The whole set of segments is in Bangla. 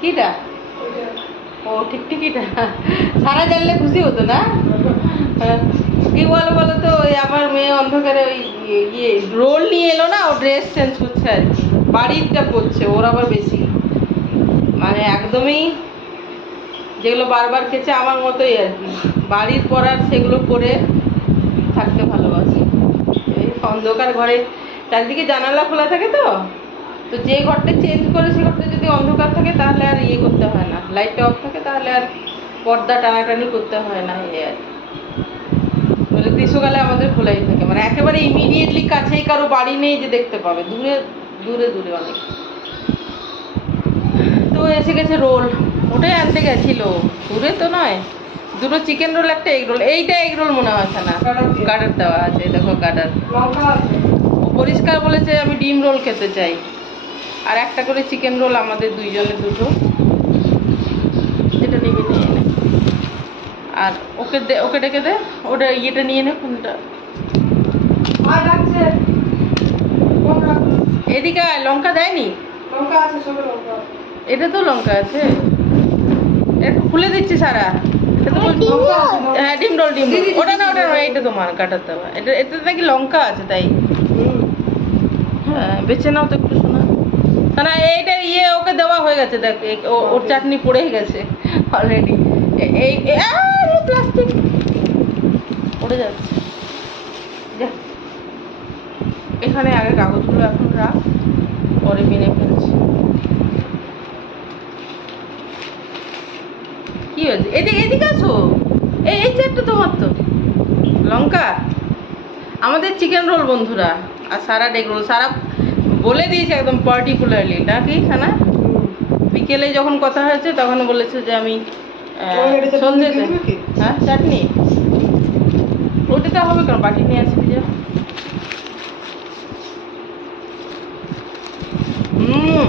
কিটা। ও টিকটিকিটা সারা জানলে খুশি হতো না। কি বলো বলো তো, ওই আমার মেয়ে অন্ধকারে ওই ইয়ে- রোল নিয়ে এলো না, ও ড্রেস চেঞ্জ করছে আর। বাড়িরটা পরছে ওর আবার বেশি মানে একদমই যেগুলো বারবার খেয়েছে আমার মতোই আর কি বাড়ির পরার সেগুলো পরে থাকতে ভালোবাসে অন্ধকার ঘরে, চারদিকে জানালা খোলা থাকে তো তো যে ঘরটা চেঞ্জ করে সে ঘরটা যদি অন্ধকার থাকে তাহলে আর ইয়ে করতে হয় না। লাইটটা অফ থাকে তাহলে আর পর্দা টানাটানি করতে হয় না এই আর। বলে গ্রীষ্মকালে আমাদের খোলাই থাকে। মানে একেবারে ইমিডিয়েটলি কাছেই কারও বাড়ি নেই যে দেখতে পাবে। দূরে দূরে দূরে অনেক। তো এসে গেছে রোল। ওটাই আনতে গেছিল। দূরে তো নয়। দুটো চিকেন রোল একটা এগ রোল এইটা এগ রোল মনে হয় না কাটার দেওয়া আছে দেখো লঙ্কা পরিষ্কার বলেছে আমি ডিম রোল খেতে চাই। আর একটা করে চিকেন রোল আমাদের দুইজনের দুটো। যেটা নিবি নিয়ে নে। আর ওকে দে ওকে ডেকে দে ওটা ইয়েটা নিয়ে নে কোনটা? এদিকে লঙ্কা দেয়নি? লঙ্কা আছে সবে লঙ্কা। আছে। এটা তো লঙ্কা আছে। এটা খুলে দিচ্ছি সারা। এটা তো লঙ্কা আছে। হ্যাঁ ডিম রোল ডিম রোল। ওটা না ওটা। এইটা তোমার কাটার দেওয়া এটা এতে নাকি লঙ্কা আছে তাই? হুম। হ্যাঁ বেছে নাও তো একটু শোনা না, এইটা ইয়ে ওকে দেওয়া হয়ে গেছে, দেখ ওর চাটনি পড়েই গেছে অলরেডি এই প্লাস্টিক পড়ে যাচ্ছে। এখানে আগে কাগজগুলো এখন রাখ, পরে বিনে ফেলছি। কি হয়েছে? এদিকে এদিকে আসো। এই এই চারটা তোমার তো। লঙ্কা? আমাদের চিকেন রোল বন্ধুরা। আর সারা ডেক রোল সারা বলে দিয়েছে একদম পার্টিকুলারলি নাকি সানা হুম। বিকেলে যখন কথা হয়েছে তখন বলেছে যে আমি সন্ধ্যেতে হ্যাঁ চাটনি। ওটাতে হবে কেন? বাটি নিয়ে আসবি যা। হুম।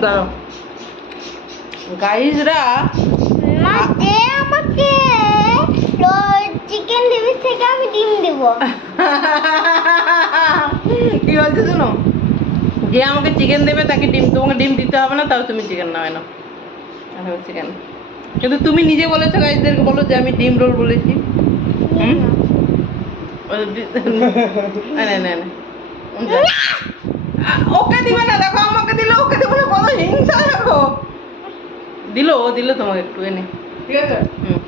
দাঁড়াও। গাইজরা আমাকে। থেকে আমি ডিম দেব। কি বলছে শোনো? যে আমাকে চিকেন দেবে তাকে ডিম তোমাকে ডিম দিতে হবে না তাও তুমি চিকেন নাও না চিকেন কিন্তু তুমি নিজে বলেছ গাইজদেরকে বলো যে আমি ডিম রোল বলেছি। হুম? না, না, না, না। ওকে দিবে না দেখো আমাকে দিলে ওকে দেবো না কত হিংসা দেখো দিল ও দিল তোমাকে একটু এনে। ঠিক আছে? হুম।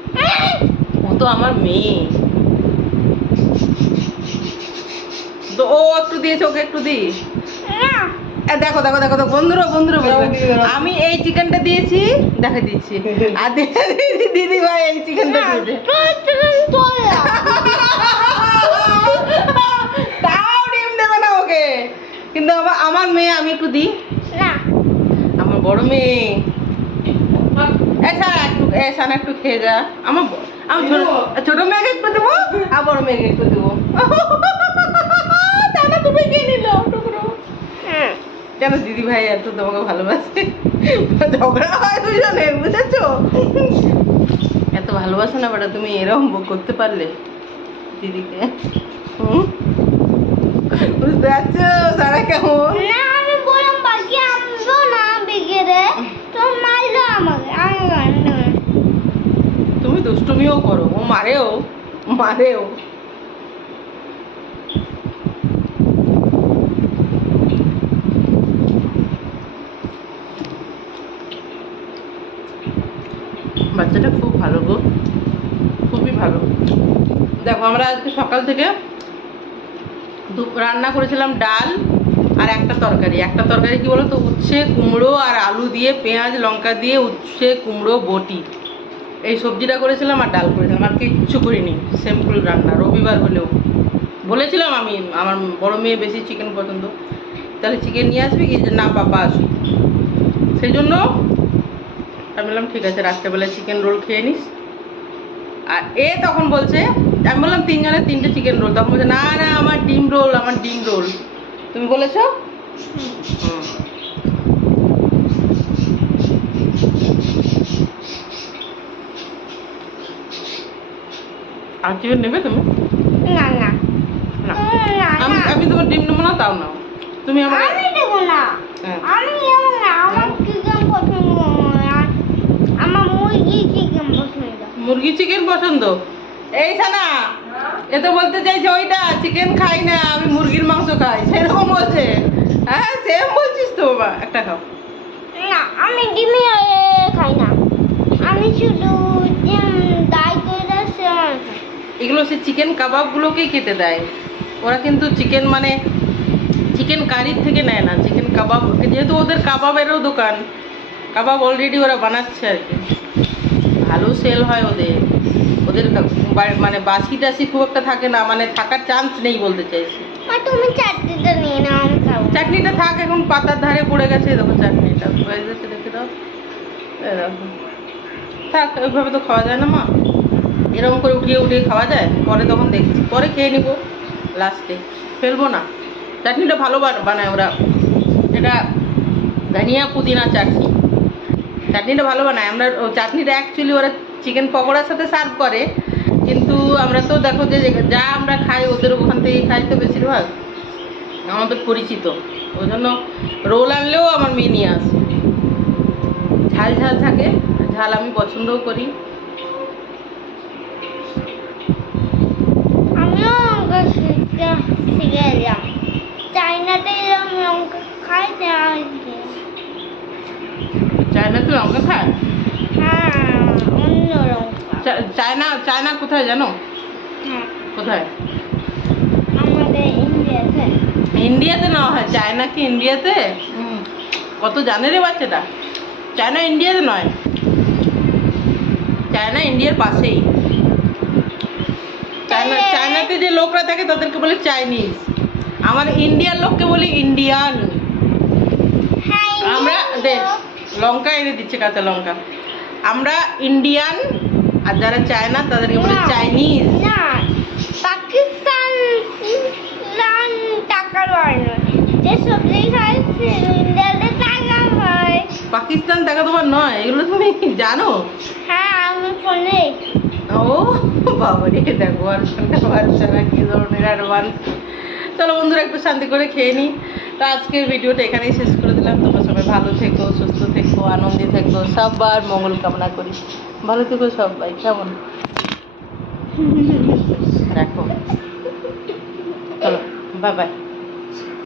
ও তো আমার মেয়ে। তো ও একটু দিয়েছে ওকে একটু দি দেখো দেখো দেখো দেখো বন্ধুরা। আমি এই চিকেনটা দিয়েছি দেখা দিচ্ছি। আর দিদি ভাই এই চিকেনটা দিয়েছে। তাও ডিম দেবে না ওকে। কিন্তু আমার আমার মেয়ে আমি একটু দিই। আমার বড় মেয়ে। আচ্ছা একটু এ সানা একটু খেয়ে যা। আমার আমার ছোট ছোট মেয়েকে একটু দেবো? আর বড় মেয়েকে একটু দেবো। দাদা তুমি খেয়ে নিল? টুকরো। কেন দিদি ভাই এত তোমাকে ভালোবাসে? ঝগড়া হয় দুজনের বুঝেছ? এত ভালোবাসো না বেটা তুমি এরকম করতে পারলে দিদিকে। হুম? বুঝতে পারছ সারা কেমন? না বললাম বাকি আনব না বিকেলে তো মারলো আমাকে আমি দুষ্টুমিও করো, ও মারেও মারেও। বাচ্চাটা খুব ভালো গো, খুবই ভালো। দেখো, আমরা আজকে সকাল থেকে রান্না করেছিলাম ডাল আর একটা তরকারি। একটা তরকারি কি বলো তো উচ্ছে, কুমড়ো আর আলু দিয়ে পেঁয়াজ, লঙ্কা দিয়ে উচ্ছে, কুমড়ো, বটি। এই সবজিটা করেছিলাম আর ডাল করেছিলাম আর কিচ্ছু করিনি সিম্পল রান্না রবিবার হলেও। বলেছিলাম আমি আমার বড় মেয়ে বেশি চিকেন পছন্দ। তাহলে চিকেন নিয়ে আসবি কি? না পাপা আসুক। সেই জন্য আমি বললাম ঠিক আছে রাত্রেবেলা চিকেন রোল খেয়ে নিস। আর এ তখন বলছে আমি বললাম তিনজনের তিনটে চিকেন রোল তখন বলছে না না আমার ডিম রোল আমার ডিম রোল তুমি বলেছ? হুম। আর চিকেন নেবে তুমি? না না। না। আমি আমি তোমার ডিম নেব না তাও নাও। তুমি আমাকে আমি দেবো না। হ্যাঁ। আমি দেবো না। আমার চিকেন পছন্দ আর আমার মুরগি চিকেন পছন্দ। মুরগি চিকেন পছন্দ? এই সানা এ তো বলতে চাইছে ওইটা চিকেন খাই না আমি মুরগির মাংস খাই। সেরকম বলছে। হ্যাঁ সেম বলছিস তো বাবা একটা খাও। না আমি ডিমে খাই না। আমি শুধু ডিম ডাই করে দিয়েছি আর খাই। এগুলো সে চিকেন কাবাবগুলোকেই কেটে দেয়। ওরা কিন্তু চিকেন মানে চিকেন কারির থেকে নেয় না চিকেন কাবাব। যেহেতু ওদের কাবাবেরও দোকান কাবাব অলরেডি ওরা বানাচ্ছে আর কি। ভালো সেল হয় ওদের। ওদের মানে বাসি টাসি খুব একটা থাকে না মানে থাকার চান্স নেই বলতে চাইছি। তুমি চাটনিটা নিয়ে নাও চাটনিটা থাক এখন পাতার ধারে পড়ে গেছে দেখো চাটনিটা। হয়ে গেছে দেখে দাও। থাক ওইভাবে তো খাওয়া যায় না মা। এরকম করে উঠিয়ে উঠিয়ে খাওয়া যায়? পরে তখন দেখছি। পরে খেয়ে নিব, লাস্টে। ফেলব না। চাটনিটা ভালো বান- বানায় ওরা। এটা ধনিয়া পুদিনা চাটনি। চাটনিটা ভালো বানায়। আমরা চাটনিটা অ্যাকচুয়ালি ওরা চিকেন পকোড়ার সাথে সার্ভ করে। কিন্তু আমরা তো দেখো যে যা আমরা খাই ওদের ওখান থেকে খাই তো বেশিরভাগ। আমাদের পরিচিত। ওই জন্য রোল আনলেও আমার মেয়ে নিয়ে আসে। ঝাল ঝাল থাকে। ঝাল আমি পছন্দও করি। শিখতে শিখে এলাম চাইনাতে এরকম লঙ্কা খাই তাই চায়নাতে লঙ্কা খায়? হ্যাঁ অন্য লঙ্কা চায়না চায়না কোথায় জানো? হ্যাঁ। কোথায়? আমাদের ইন্ডিয়াতে। ইন্ডিয়াতে না হয় চায়না কি ইন্ডিয়াতে? কত জানে রে বাচ্চাটা? চায়না ইন্ডিয়াতে নয়। চায়না ইন্ডিয়ার পাশেই। চায়নাতে যে লোকরা থাকে তাদেরকে বলে চাইনিজ। আমার ইন্ডিয়ার লোককে বলি ইন্ডিয়ান। হ্যাঁ আমরা লঙ্কা এনে দিচ্ছে কাঁচা লঙ্কা। আমরা ইন্ডিয়ান আর যারা চায় না তাদেরকে বলে চাইনিজ। পাকিস্তান টাকার বার যে সবজি খায় ইন্ডিয়াতে টাকা হয় পাকিস্তান টাকা তোমার নয় এগুলো তুমি জানো? হ্যাঁ আমি ফোনে ও বাবা রে দেখো আর বাচ্চারা কি ধরনের অ্যাডভান্স চলো বন্ধুরা একটু শান্তি করে খেয়ে নিই তো আজকের ভিডিওটা এখানেই শেষ করে দিলাম। তোমরা সবাই ভালো থেকো সুস্থ থেকো আনন্দে থেকো। সবার মঙ্গল কামনা করি। ভালো থেকো সবাই কেমন? রাখো। চলো বাই বাই